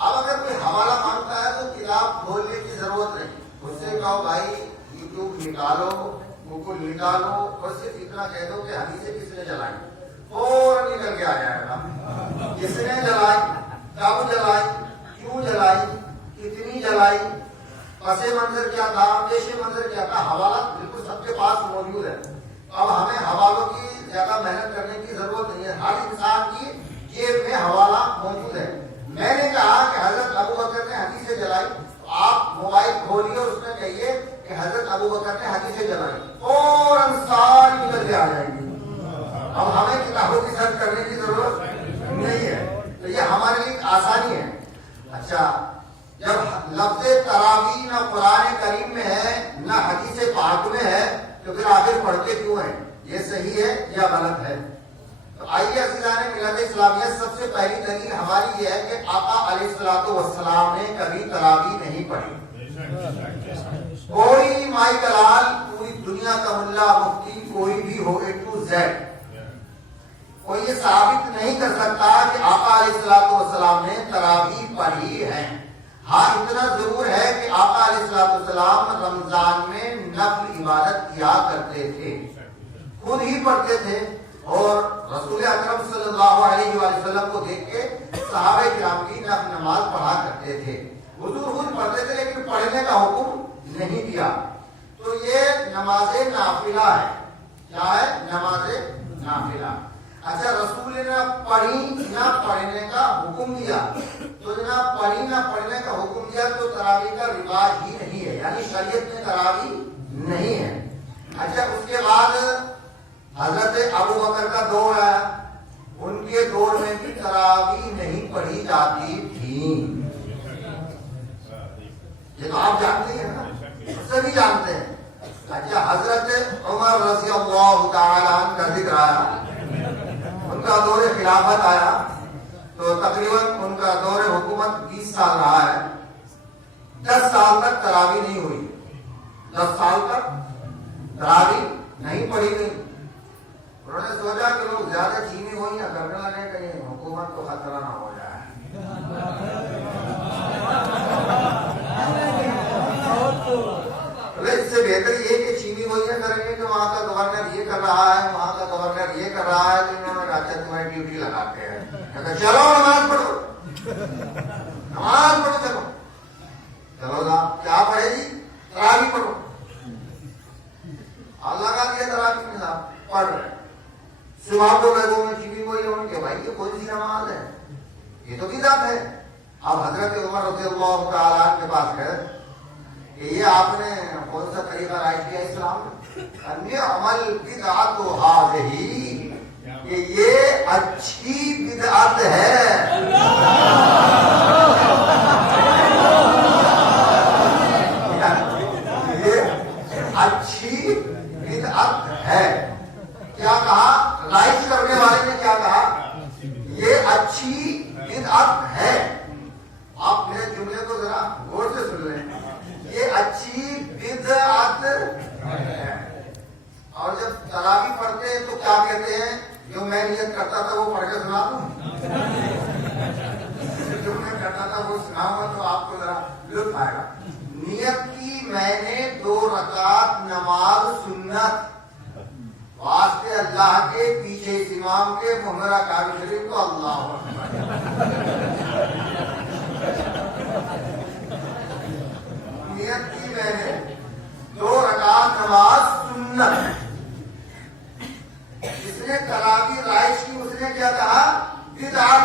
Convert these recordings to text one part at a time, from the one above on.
اب اگر کوئی حوالہ مانگتا ہے تو کتاب کھولنے کی ضرورت نہیں، اس سے کہو بھائی یوٹیوب نکالو، گوگل نکالو، اور صرف اتنا کہہ دو کہ حدیثیں کس نے جلائی، فوراً نکل کے آ جائے گا کس نے جلائی، کب جلائی، کیوں جلائی، کتنی جلائی، پس منظر کیا تھا، پیش منظر کیا تھا، حوالہ بالکل سب کے پاس موجود ہے۔ اب ہمیں حوالوں کی زیادہ محنت کرنے کی ضرورت نہیں ہے، ہر انسان کی جیب میں حوالہ موجود ہے۔ میں نے کہا کہ حضرت ابو بکر نے حدیثیں جلائی، تو آپ موبائل کھولیے اور اس میں کہیے کہ حضرت ابو بکر نے حدیثیں جلائی، فوراً ساری نکل کے آ جائے گی۔ اب ہمیں کتابوں کی سرچ کرنے کی ضرورت نہیں ہے، تو یہ ہمارے لیے آسانی ہے۔ اچھا، جب لفظ تراویح نہ قرآن کریم میں ہے نہ حدیث پاک میں ہے تو پھر آخر پڑھتے کیوں ہیں؟ یہ صحیح ہے یا غلط ہے؟ تو آئیے عزیزان ملت اسلامیہ، سب سے پہلی دلیل ہماری یہ ہے کہ آقا علیہ الصلوۃ والسلام نے کبھی تراویح نہیں پڑھی۔ کوئی مائی کلال، پوری دنیا کا ملا مفتی کوئی بھی ہو، اے ٹو زیڈ، کوئی یہ ثابت نہیں کر سکتا کہ آقا علیہ الصلوۃ والسلام نے تراویح پڑھی ہے۔ ہاں اتنا ضرور ہے کہ آقا علیہ الصلوۃ والسلام رمضان میں نفل عبادت کیا کرتے تھے، خود ہی پڑھتے تھے، اور رسول اکرم صلی اللہ علیہ وآلہ وسلم کو دیکھ کے صحابہ کرام کی نفل نماز پڑھا کرتے تھے۔ حضور خود پڑھتے تھے لیکن پڑھنے کا حکم نہیں دیا۔ تو یہ نماز نافلہ ہے۔ کیا ہے؟ نماز نافلہ۔ اچھا، رسول نے پڑھی نہ پڑھنے کا حکم دیا، تو نہ پڑھی نہ پڑھنے کا حکم دیا تو تراویح کا رواج ہی نہیں ہے، یعنی شریعت میں تراویح نہیں ہے۔ اچھا، اس کے بعد حضرت ابو بکر کا دور آیا، ان کے دور میں بھی تراویح نہیں پڑھی جاتی تھی، یہ تو آپ جانتے ہیں نا، سبھی جانتے ہیں۔ اچھا، حضرت عمر رضی اللہ تعالیٰ عنہ کا ذکر آیا، ان کا دور خلافت آیا، تو تقریباً ان کا دور حکومت 20 سال رہا ہے، 10 سال تک تراویح نہیں ہوئی، 10 سال تک تراویح نہیں پڑھی گئی۔ انہوں نے سوچا کہ لوگ زیادہ چینی ہوئی یا کرنے لگے، کہیں حکومت کو خطرہ نہ ہو جائے، اس سے بہتر یہ کہ چینی ہوئی کریں گے کہ وہاں کا گورنر یہ کر رہا ہے، وہاں کا گورنر یہ کر رہا ہے، تو انہوں نے کہا اچھا تمہاری ڈیوٹی لگاتے ہیں، چلو نماز پڑھو، نماز پڑھو، چلو چلو صاحب کیا پڑھے جی؟ تراویح پڑھو۔ اللہ کا دیا تراویح میں صاحب پڑھ رہے، صبح کو لوگوں میں چیوی ہوئی ان کے بھائی یہ کون سی نماز ہے، یہ تو بدعت ہے۔ اب حضرت عمر رضی اللہ تعالیٰ عنہ کے پاس گئے کہ یہ آپ نے کون سا طریقہ رائج کیا اسلام میں؟ عمل بدعت ہذہ، کہ یہ اچھی بدعت ہے۔ یہ اچھی بدعت ہے۔ کیا کہا؟ رائج کرنے والے نے کیا کہا؟ یہ اچھی بدعت ہے۔ آپ میرے جملے کو ذرا غور سے سن لیں، یہ اچھی بدعت ہے۔ اور جب تراویح پڑھتے ہیں تو کیا کہتے ہیں؟ جو میں نیت کرتا تھا وہ پڑھ کے سنا دوں، جو میں کرتا تھا وہ سناؤں گا تو آپ کو ذرا لطف آئے گا۔ نیت کی میں نے 2 رکعت نماز سنت، واسطے اللہ کے پیچھے امام کے محرہ کعبہ شریف کو اللہ نیت کی میں نے 2 رکعت نماز سنت۔ جس نے تراویح رائج کی اس نے کیا کہا؟ بدعت۔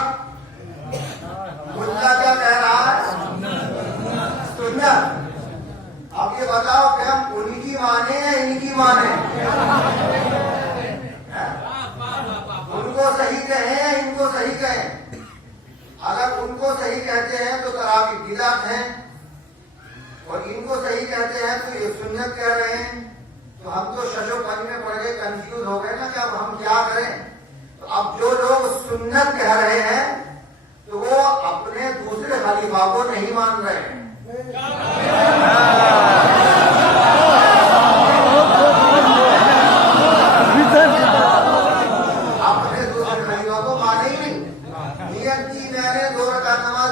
ملا کیا کہہ رہا ہے؟ سنت۔ اب یہ بتاؤ کہ ہم ان کی مانیں یا ان کی مانیں؟ ان کو صحیح کہیں یا ان کو صحیح کہیں؟ اگر ان کو صحیح کہتے ہیں تو تراویح بدعت ہے، اور ان کو صحیح کہتے ہیں تو یہ سنت کہہ رہے ہیں، تو ہم تو ششو پنج میں پڑھ کے کنفیوز ہو گئے نا کہ اب ہم کیا کریں۔ تو اب جو لوگ سنت کہہ رہے ہیں تو وہ اپنے دوسرے خلیفہ کو نہیں مان رہے ہیں، اپنے دوسرے خلیفہ کو مانے ہی نہیں۔ نیت کی میں نے 2 رکعت نماز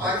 5